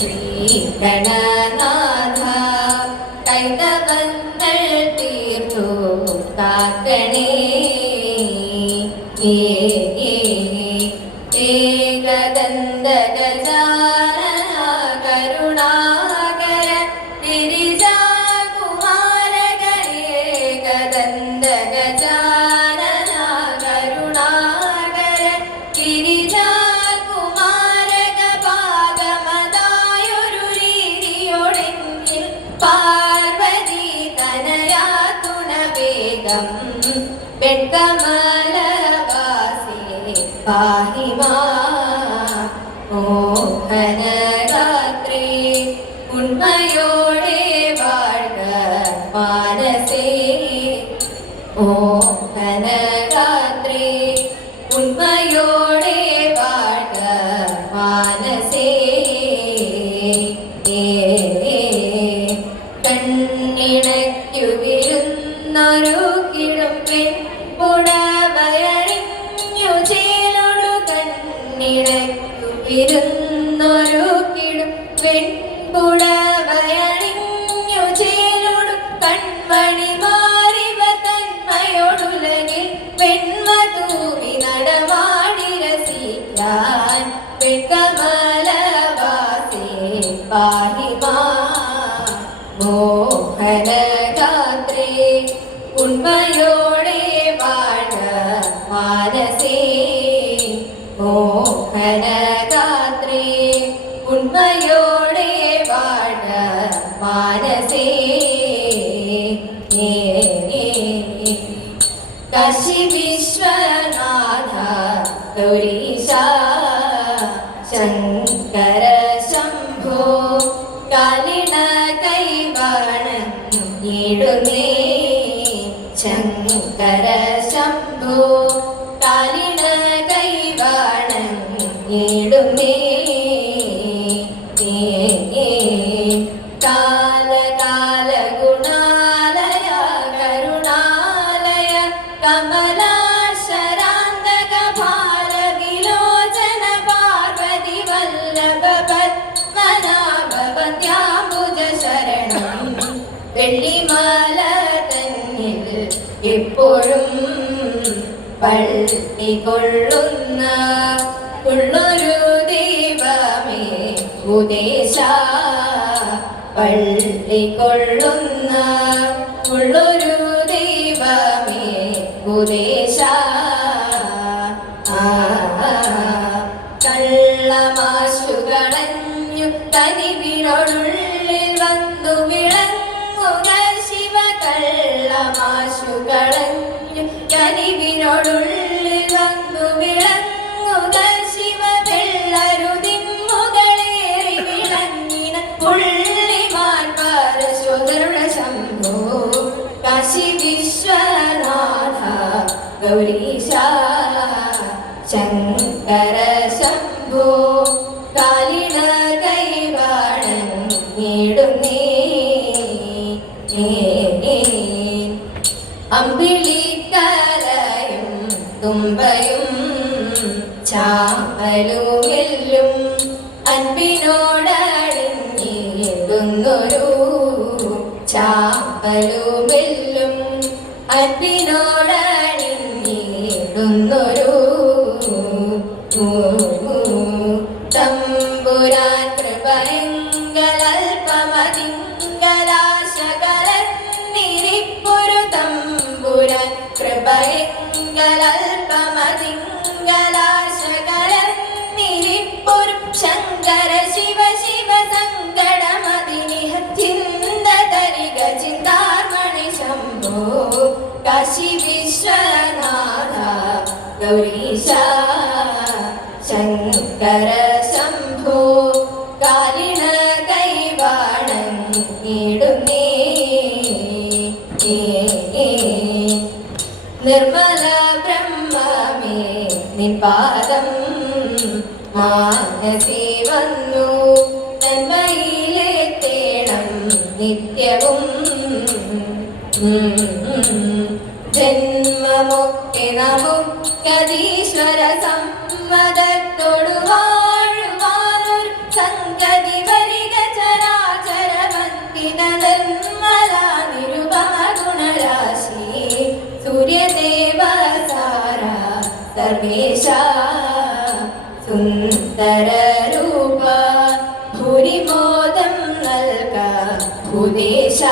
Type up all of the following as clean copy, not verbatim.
ശ്രീഗണനാഥ കൈതവങ്ങൾ തീർത്തു കാക്കണേ. ഏകദന്ത ഗജാനന കരുണാകര ഗിരിജാകുമാരക ഏകദന്ത ഗജാനന കരുണാകര ഗിരിജാകുമാരക പാദമതായൊരു രീതിയോടെങ്കിൽ പാർവതി തനയാ തുണവേഗം വെൺകമലവാസി പാഹി മാം. മോഹനഗാത്രേ ഉണ്മയോടെ വാഴ്ക മാനസേ. മോഹനഗാത്രേ ഉണ്മയോടെ വാഴ്ക മാനസേ. കണ്ണിണയ്ക്കു വിരുന്നൊരു കിടുമ്പെൺ പുടവയണിഞ്ഞു ചേലൊടു കണ്ണിണയ്ക്കു വിരുന്നൊരു കിടുമ്പെൺ പുടവയണിഞ്ഞു ചേലൊടു കൺമണി മാറിവ തന്മയോടുലകിൽ പെൺമ തൂവി നടമാടി രസിക്കാൻ വെൺകമലവാസി പാഹി മാം. മോഹനഗാത്രേ ഉണ്മയോടെ വാഴ്ക മാനസേ. മോഹനഗാത്രേ ഉണ്മയോടെ വാഴ്ക മാനസേ. കാശി വിശ്വനാഥ ഗൗരീശ ശങ്കര ശംഭോ കാലിണ കൈവണങ്ങിടുന്നേ. ശങ്കര ശംഭോ കാലിണ കൈവണങ്ങിടുന്നേ. കാലകാല ഗുണാലയ കരുണാലയ കമലാശരാന്തക ഭാരവിലോചന പാർവതി വല്ലഭ പത്മനാഭ വന്ദ്യാംബുജ ശരണം. വെള്ളിമല തന്നിൽ എപ്പോഴും പള്ളികൊള്ളുന്ന ഉള്ളൊരു ദൈവമേ ഉപദേശ. പള്ളികൊള്ളുന്ന ഉള്ളൊരു ദൈവമേ ഉപദേശ. കള്ളമാശുകളഞ്ഞു കനിവിനോടുള്ളിൽ വന്നു വിളങ്ങുക ശിവ. കള്ളമാശുകളഞ്ഞു കനിവിനോടുള്ളിൽ വന്നു വിളങ്ങുക ശിവ. വെള്ളരുതിമുകളേറി വിളങ്ങിന പുള്ളിമാൻ പരശോധരുടെ ശംഭോ. കാശി വിശ്വനാഥ ഗൗരീശ ശങ്കര ശംഭോ കാലിണ കൈവണങ്ങിടുന്നേ. അമ്പിളിക്കലയും തുമ്പയും ചാമ്പലുമെല്ലും അൻപിനോടണിഞ്ഞിടുന്നൊരു ചാമ്പലുമെല്ലും അൻപിനോടണിഞ്ഞിടുന്നൊരു തമ്പുരാൻ കൃപയങ്കലൽപമതിങ്കലാശകലന്നിരിപ്പൊരു തമ്പുരാൻ കൃപയങ്കലൽപമതിങ്കലാശകലന്നിരിപ്പൊരു ശങ്കര ശിവ ശിവ സങ്കടമതിനിഹ ചിന്തതരിക ചിന്താമണി ശംഭോ. കാശി വിശ്വനാഥ ഗൗരീശ ശങ്കര ശംഭോ കാലിണ കൈവണങ്ങിടുന്നേ. നിർമ്മല ബ്രഹ്മമേ നിൻ പാദം മാനസി വന്നു നന്മയിലെത്തേണം നിത്യവും. ജന്മമൊക്കെ നമുക്കതീശ്വര സമ്മതത്തോടു വാഴുവാനൊരു സംഗതി വരി നിർമ്മല നിരുപമ ഗുണരാശി സൂര്യദേവ സാര സർവേശ സുന്ദര രൂപ ഭൂരിമോദം നൽക ഭൂദേശ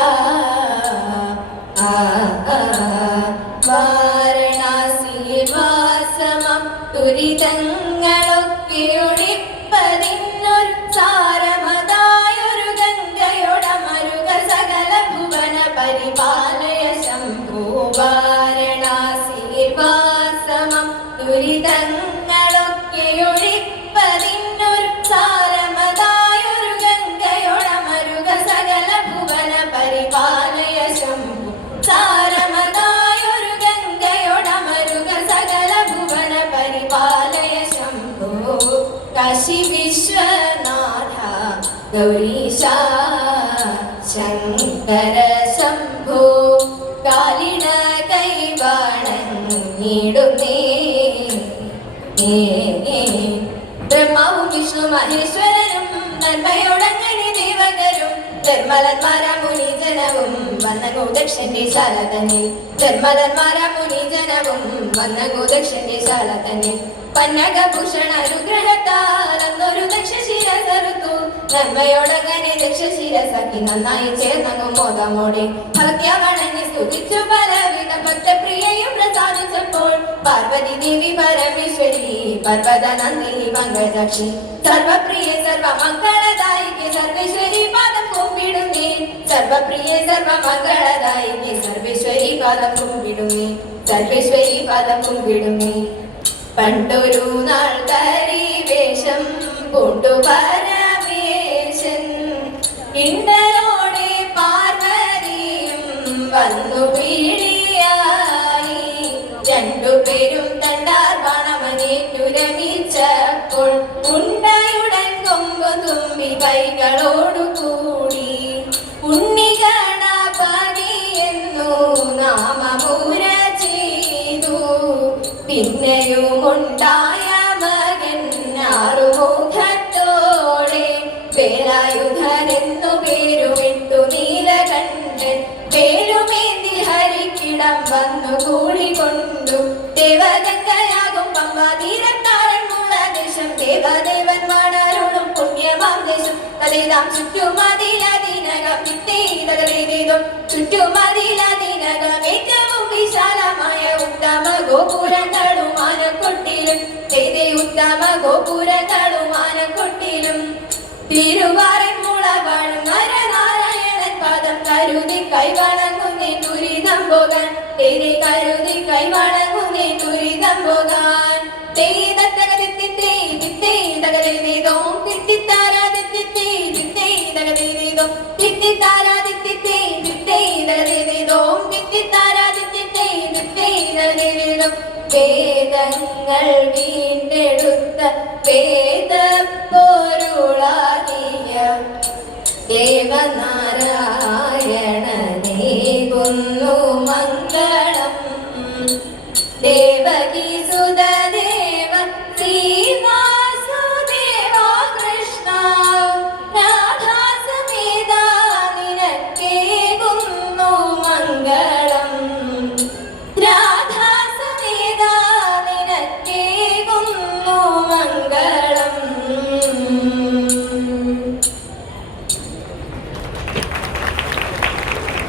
വാരണാസിയിൽ വാസമം ദുരിതങ്ങളൊക്കെ ഒഴിപ്പതിന്നൊരു സാരമതായൊരു ഗംഗയോടമരുക സകല ഭുവന പരിപാലയ ശംഭോ വാരണാസിയിൽ വാസമം ദുരിതങ്ങളൊക്കെ ഒഴിപ്പതിന്നൊരു സാരമതായൊരു ഗംഗയോടമരുക സകല ഭുവന പരിപാലയ ശംഭോ സാരമതായൊരു ഗംഗയോടമരുക സകല ഭുവന പരിപാലയ ശംഭോ കാശി വിശ്വനാഥ ഗൗരീശ ശങ്കര ശംഭോ കാലിട കൈവാണങ്ങിടുന്നേ ബ്രഹ്മാവും വിഷ്ണു മഹേശ്വരനും നന്മയോടങ്ങനെ ദേവകരും നിർമ്മലന്മാരാ മുനിജനവും വന്നങ്ങു ദക്ഷന്റെ ശാല തന്നിൽ നിർമ്മലന്മാരാ മുനിജനവും വന്നങ്ങു ദക്ഷന്റെ ശാല തന്നിൽ പന്നകഭൂഷണ അനുഗ്രഹത്താൽ അന്നൊരു ദക്ഷശിരസറുത്തു നന്മയോടങ്ങനെ ദക്ഷശിരസാക്കി നന്നായി ചേർന്നങ്ങു മോദമോടെ ഭക്തിയവണങ്ങി സ്തുതിച്ചു പലവിധ ഭക്തപ്രിയയും പ്രസാദിച്ചപ്പോൾ പാർവതി ദേവി പരമേശ്വരി പർവത നന്ദിനി മംഗളാക്ഷി സർവപ്രിയ സർവമംഗളദായികെ സർവേശ്വരി പാദം കുമ്പിടുന്നേ സർവപ്രിയ സർവമംഗളദായികെ സർവേശ്വരി പാദം കുമ്പിടുന്നേ സർവേശ്വരി പാദം കുമ്പിടുന്നേ പണ്ടൊരു നാൾ കരിവേഷം പൂണ്ടു പരമേശൻ ഇണ്ടലോടെ പാർവതിയും വന്നു പീഡിയായി രണ്ടുപേരും തണ്ടാർ പണമനേറ്റുരമിച്ചപ്പോൾ ഉണ്ടയുടൻ കൊമ്പു തുമ്പി കൈകളോടു കൂടി ഉണ്ണിഗണപതി എന്നു നാമമൂര ചെയ്തു പിന്നെയുമുണ്ടായ മകൻ ആറുമുഖത്തോടെ വേലായുധനെന്നു പേരുമിട്ടു നീലകണ്ഠൻ പേരുമേന്തി ഹരിക്കിടം വന്നു കൂടിക്കൊണ്ടു ദേവഗംഗയാകും പമ്പ തീരത്താരന്മുള്ള ദേശം ദേവദേവൻ വാണരുളും പുണ്യമാം ദേശം തലേതാം ചുറ്റുമതിലതിനകം വിത്തേതകലേതും ചുറ്റുമതിലതിനകം ഏറ്റവും വിശാലമായ ഉത്തമ ഗോപുരങ്ങളും ആനക്കൊട്ടിലും ചെയ്തേ ഉത്തമ ഗോപുരങ്ങളും ആനക്കൊട്ടിലും തിരുവാറൻ മുളവാഴും നരനാരായണൻ പാദം കരുതി കൈവണങ്ങുന്നേ ദുരിതം പോകാൻ തേരെ കരുതി കൈവണങ്ങുന്നേ ദുരിതം പോകാൻ വേദങ്ങൾ വീണ്ടെടുത്ത വേദപ്പൊരുളാകിയ ദേവനാരായണനേ കുന്നു